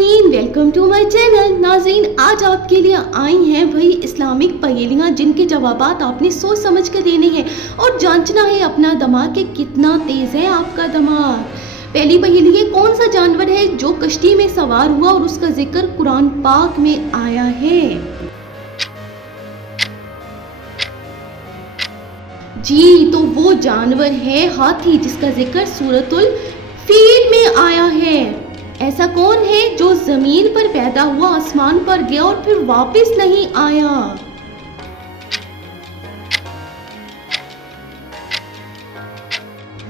नाज़रीन, welcome to my channel. नाज़रीन, आज आपके लिए आई हैं वही इस्लामिक पहेलियाँ जिनके जवाबात आपने सोच समझ कर देने हैं और जांचना है अपना दिमाग कि कितना तेज़ है आपका दिमाग। पहली पहेली है, कौन सा जानवर है जो कश्ती में सवार हुआ और उसका जिक्र कुरान पाक में आया है? जी, तो वो जानवर है हाथी, जिसका जिक्र सूरतुल फील में आया है। ऐसा कौन है जो जमीन पर पैदा हुआ, आसमान पर गया और फिर वापस नहीं आया?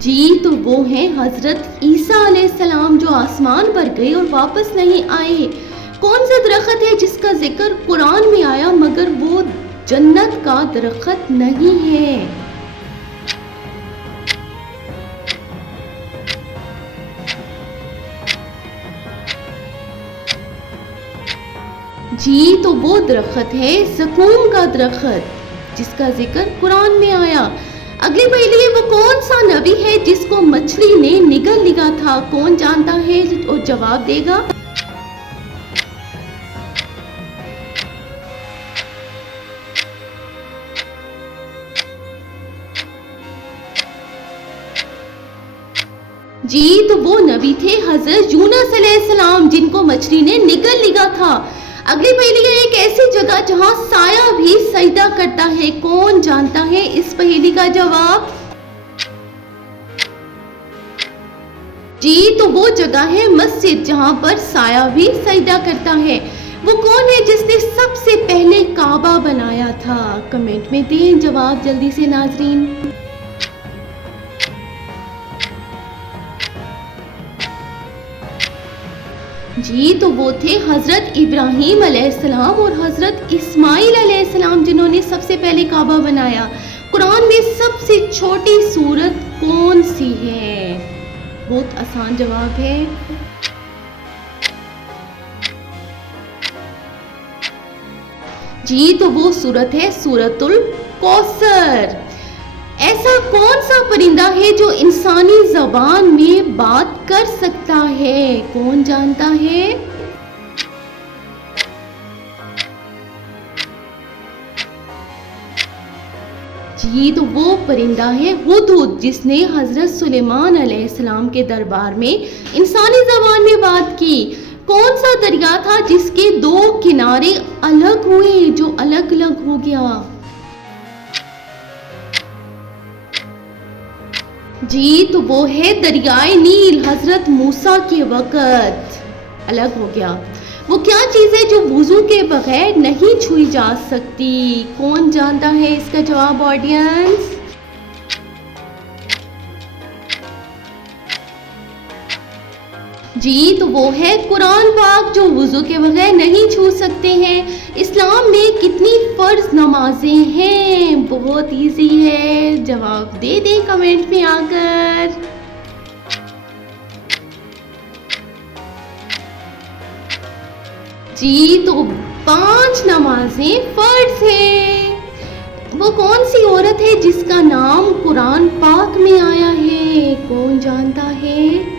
जी, तो वो है हजरत ईसा अलैहिस्सलाम, जो आसमान पर गए और वापस नहीं आए। कौन सा दरख्त है जिसका जिक्र कुरान में आया मगर वो जन्नत का दरख्त नहीं है? जी, तो वो दरख्त है ज़क़ूम का दरख्त, जिसका जिक्र कुरान में आया। अगली पहेली है, वो कौन सा नबी है जिसको मछली ने निगल लिया था? कौन जानता है और जवाब देगा? जी, तो वो नबी थे हजरत यूनुस अलैहिस्सलाम, जिनको मछली ने निगल लिया था। अगली पहेली है, एक ऐसी जगह जहां साया भी सजदा करता है। कौन जानता है इस पहेली का जवाब? जी, तो वो जगह है मस्जिद, जहां पर साया भी सजदा करता है। वो कौन है जिसने सबसे पहले काबा बनाया था? कमेंट में दें जवाब जल्दी से नाजरीन। जी, तो वो थे हजरत इब्राहीम अलैहिस्सलाम और हजरत इस्माइल अलैहिस्सलाम, जिन्होंने सबसे पहले काबा बनाया। कुरान में सबसे छोटी सूरत कौन सी है? बहुत आसान जवाब है। जी, तो वो सूरत है सूरतुल कौसर। ऐसा कौन सा परिंदा है जो इंसानी ज़बान में बात कर सकता है? कौन जानता है? जी, तो वो परिंदा है हुदहुद, जिसने हजरत सुलेमान अलैहिस्सलाम के दरबार में इंसानी ज़बान में बात की। कौन सा दरिया था जिसके दो किनारे अलग हुए, जो अलग अलग हो गया? जी, तो वो है दरियाए नील, हजरत मूसा के वक़्त अलग हो गया। वो क्या चीज़ है जो वुज़ू के बगैर नहीं छुई जा सकती? कौन जानता है इसका जवाब ऑडियंस? जी, तो वो है कुरान पाक, जो वुज़ू के बगैर नहीं छू सकते हैं। इस्लाम में कितनी फ़र्ज नमाजें हैं? बहुत इजी है, जवाब दे दें कमेंट में आकर। जी, तो 5 नमाजें फ़र्ज हैं। वो कौन सी औरत है जिसका नाम कुरान पाक में आया है? कौन जानता है?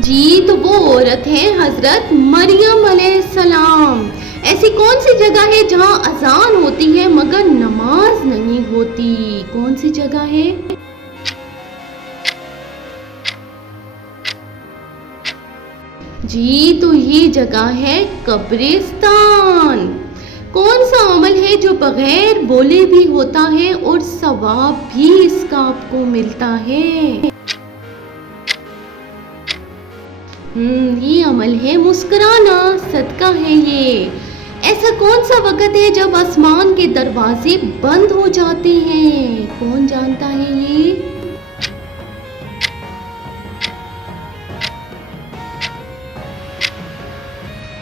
जी, तो वो औरत है हजरत मरियम अलैहिस्सलाम। ऐसी कौन सी जगह है जहां अजान होती है मगर नमाज नहीं होती? कौन सी जगह है? जी, तो ये जगह है कब्रिस्तान। कौन सा अमल है जो बगैर बोले भी होता है और सवाब भी इसका आपको मिलता है? ये अमल है मुस्कुराना, सदका है ये। ऐसा कौन सा वक़्त है जब आसमान के दरवाजे बंद हो जाते हैं? कौन जानता है ये?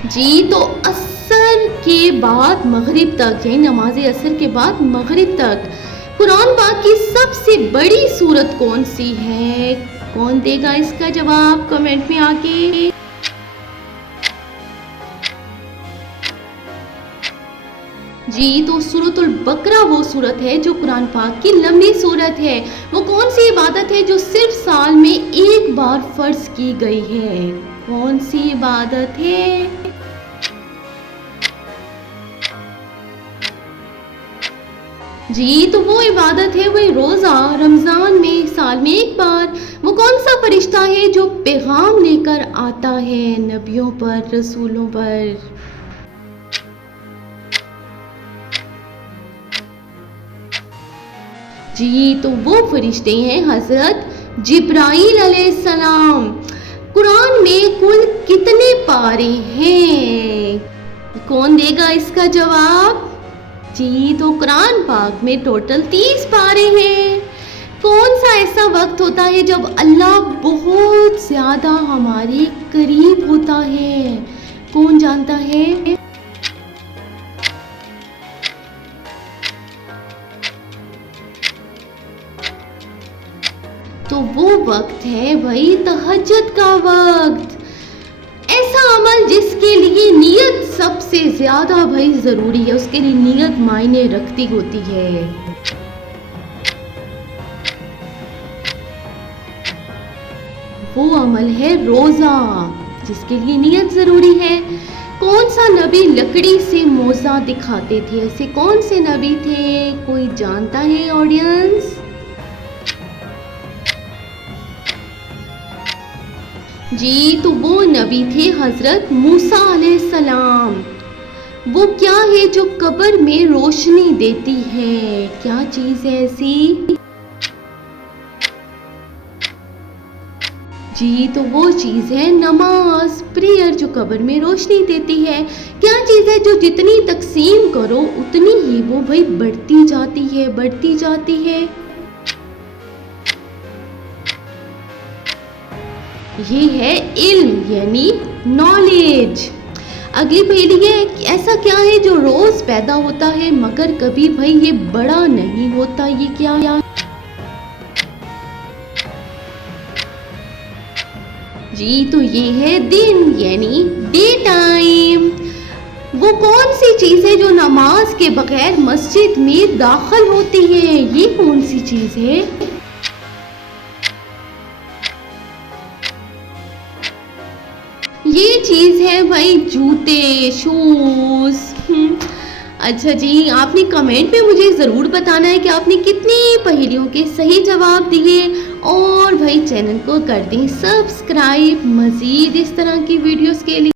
जी, तो असर के बाद मगरिब तक, यानी नमाज असर के बाद मगरिब तक कुरान पाक की सबसे बड़ी सूरत कौन सी है? कौन देगा इसका जवाब कमेंट में आके? जी तो सूरतुल बकरा वो सूरत है जो कुरान पाक की लंबी सूरत है। वो कौन सी इबादत है जो सिर्फ साल में एक बार फर्ज की गई है? कौन सी इबादत है? जी तो वो इबादत है वही रोज़ा, रमज़ान में साल में एक बार। वो कौन सा फरिश्ता है जो पैगाम लेकर आता है नबियों पर, रसूलों पर? जी तो वो फरिश्ते हैं हज़रत जिब्राईल अलैहिस्सलाम। कुरान में कुल कितने पारे हैं? कौन देगा इसका जवाब? जी तो कुरान पाक में टोटल 30 पारे हैं। कौन सा ऐसा वक्त होता है जब अल्लाह बहुत ज़्यादा हमारे करीब होता है? कौन जानता है? तो वो वक्त है भाई तहज्जुद का वक्त। ऐसा अमल जिसके लिए नियत सबसे ज्यादा भाई जरूरी है, उसके लिए नियत मायने रखती होती है। वो अमल है रोजा, जिसके लिए नियत जरूरी है। कौन सा नबी लकड़ी से मोजा दिखाते थे? ऐसे कौन से नबी थे? कोई जानता है ऑडियंस? जी तो वो नबी थे हजरत मूसा अलैहिस्सलाम। वो क्या है जो कब्र में रोशनी देती है? क्या चीज है ऐसी? जी तो वो चीज है नमाज, प्रेयर, जो कब्र में रोशनी देती है। क्या चीज है जो जितनी तकसीम करो उतनी ही वो भाई बढ़ती जाती है, बढ़ती जाती है? ये है इल्म यानी नॉलेज। अगली पहेली है, ऐसा क्या है जो रोज पैदा होता है मगर कभी भाई ये बड़ा नहीं होता? ये क्या? जी तो ये है दिन यानी डे टाइम। वो कौन सी चीज है जो नमाज के बगैर मस्जिद में दाखिल होती है? ये कौन सी चीज है? ये चीज है भाई जूते, शूज। अच्छा जी, आपने कमेंट में मुझे ज़रूर बताना है कि आपने कितनी पहेलियों के सही जवाब दिए। और भाई चैनल को कर दें सब्सक्राइब मज़ीद इस तरह की वीडियोस के लिए।